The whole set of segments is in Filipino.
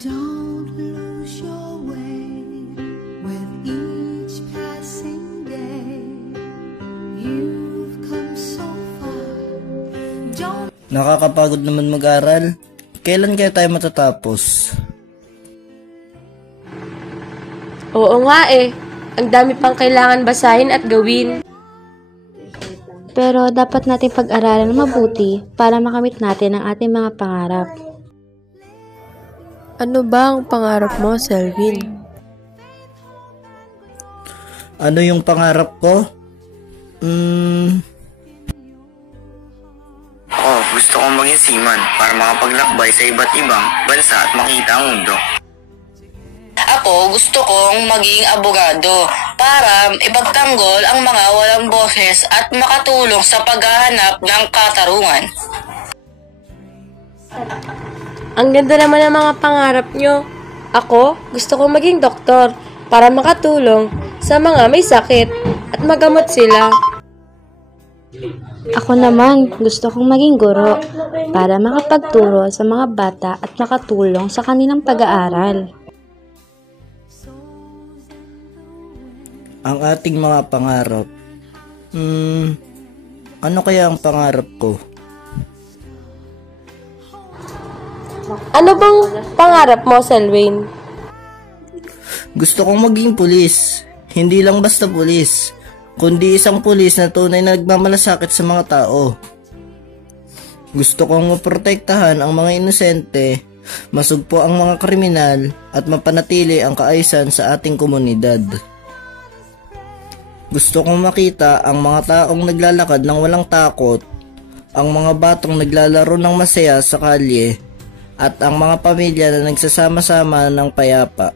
Don't lose your way with each passing day. You've come so far. Don't... Nakakapagod naman mag-aral. Kailan kaya tayo matatapos? Oo nga eh. Ang dami pang kailangan basahin at gawin. Pero dapat natin pag-aralan mabuti para makamit natin ang ating mga pangarap. Ano ba ang pangarap mo, Selwyn? Ano yung pangarap ko? Gusto kong maging seaman para makapaglakbay sa iba't ibang bansa at makita ang mundo. Ako, gusto kong maging abogado para ipagtanggol ang mga walang boses at makatulong sa paghahanap ng katarungan. Ang ganda naman ng mga pangarap nyo. Ako, gusto kong maging doktor para makatulong sa mga may sakit at magamot sila. Ako naman, gusto kong maging guro para makapagturo sa mga bata at makatulong sa kanilang pag-aaral. Ang ating mga pangarap. Ano kaya ang pangarap ko? Ano bang pangarap mo, Selwyn? Gusto kong maging pulis. Hindi lang basta pulis, kundi isang pulis na tunay na nagmamalasakit sa mga tao. Gusto kong maprotektahan ang mga inosente, masugpo ang mga kriminal, at mapanatili ang kaayusan sa ating komunidad. Gusto kong makita ang mga taong naglalakad ng walang takot, ang mga batang naglalaro ng masaya sa kalye, at ang mga pamilya na nagsasama-sama ng payapa.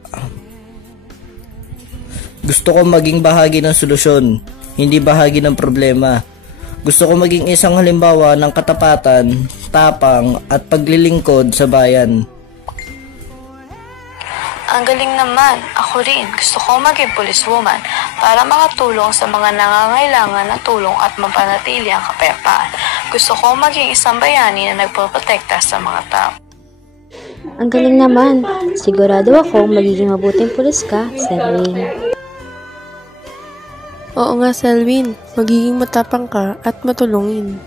Gusto kong maging bahagi ng solusyon, hindi bahagi ng problema. Gusto kong maging isang halimbawa ng katapatan, tapang, at paglilingkod sa bayan. Ang galing naman. Ako rin. Gusto ko maging policewoman para makatulong sa mga nangangailangan ng tulong at mapanatili ang kapayapaan. Gusto ko maging isang bayani na nagpoprotekta sa mga tao. Ang galing naman. Sigurado ako magiging mabuting pulis ka, Selwyn. Oo nga, Selwyn. Magiging matapang ka at matulungin.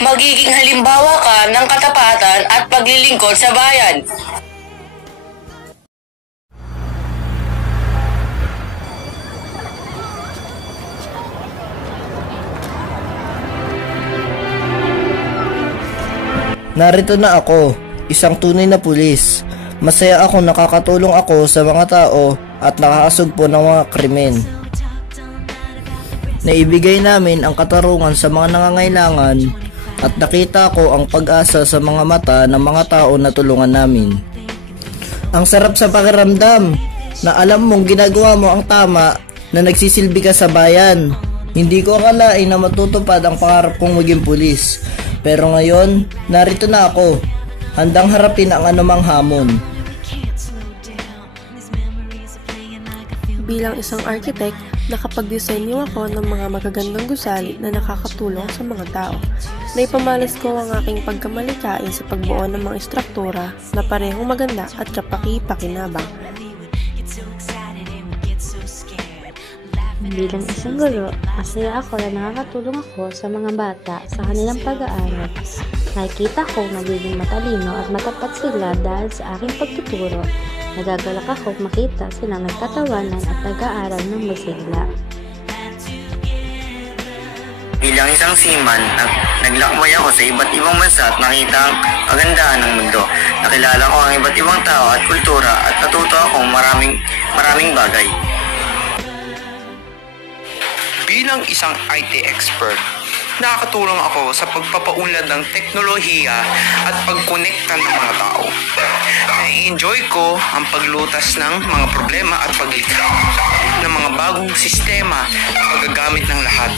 Magiging halimbawa ka ng katapatan at paglilingkod sa bayan. Narito na ako, isang tunay na pulis. Masaya ako nakakatulong ako sa mga tao at nakakasugpo ng mga krimen. Naibigay namin ang katarungan sa mga nangangailangan at nakita ko ang pag-asa sa mga mata ng mga tao na tulungan namin. Ang sarap sa pakiramdam na alam mong ginagawa mo ang tama na nagsisilbi ka sa bayan. Hindi ko akalain na matutupad ang pangarap kong maging pulis. Pero ngayon, narito na ako, handang harapin ang anumang hamon. Bilang isang architect, nakapag-disenyo ako ng mga magagandang gusali na nakakatulong sa mga tao. Naipamalas ko ang aking pagkamalikain sa pagbuo ng mga istruktura na parehong maganda at kapaki-pakinabang. Bilang isang guro, masaya ako na nakakatulong ako sa mga bata sa kanilang pag-aaral. Nakikita ko nagiging matalino at matapat sila dahil sa aking pagtuturo. Nagagalak ako makita silang nagtatawanan at nag-aaral ng masigla. Bilang isang seaman, naglakbay ako sa iba't ibang bansa at nakita ang kagandahan ng mundo. Nakilala ko ang iba't ibang tao at kultura at natuto akong maraming bagay. Bilang isang IT expert, nakakatulong ako sa pagpapaunlad ng teknolohiya at pagkonekta ng mga tao. Na-enjoy ko ang paglutas ng mga problema at paglikha ng mga bagong sistema at paggagamit ng lahat.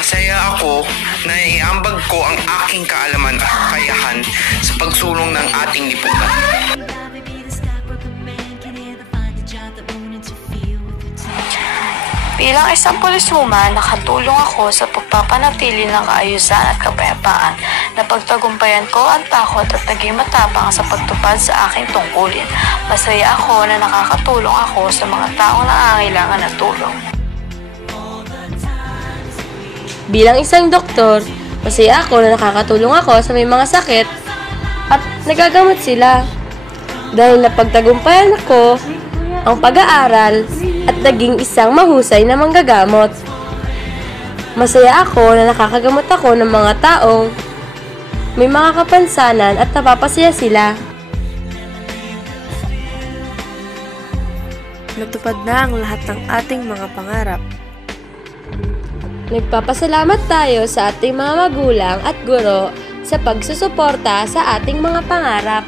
Masaya ako na iambag ko ang aking kaalaman at kakayahan sa pagsulong ng ating lipunan. Bilang isang policewoman, nakatulong ako sa pagpapanatili ng kaayusan at kapayapaan. Napagtagumpayan ko ang takot at naging matapang sa pagtupad sa aking tungkulin. Masaya ako na nakakatulong ako sa mga taong nangangailangan ng tulong. Bilang isang doktor, masaya ako na nakakatulong ako sa may mga sakit at nagagamot sila. Dahil napagtagumpayan ako ang pag-aaral at naging isang mahusay na manggagamot. Masaya ako na nakakagamot ako ng mga taong may mga kapansanan at napapasaya sila. Natupad na ang lahat ng ating mga pangarap. Nagpapasalamat tayo sa ating mga magulang at guro sa pagsusuporta sa ating mga pangarap.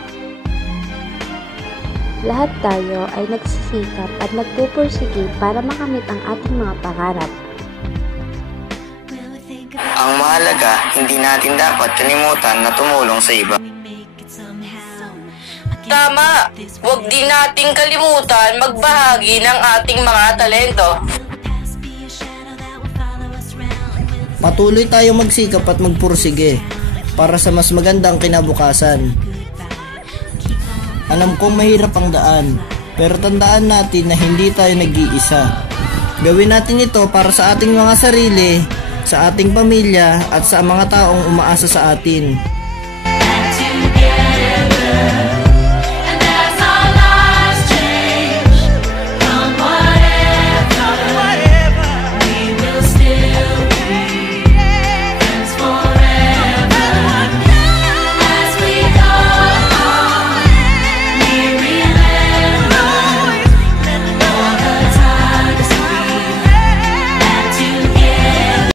Lahat tayo ay nagsisikap at nagpupursige para makamit ang ating mga pangarap. Ang mahalaga, hindi natin dapat kalimutan na tumulong sa iba. Tama! Huwag din nating kalimutan magbahagi ng ating mga talento. Patuloy tayo magsikap at magpursige para sa mas magandang kinabukasan. Alam kong mahirap ang daan, pero tandaan natin na hindi tayo nag-iisa. Gawin natin ito para sa ating mga sarili, sa ating pamilya at sa mga taong umaasa sa atin.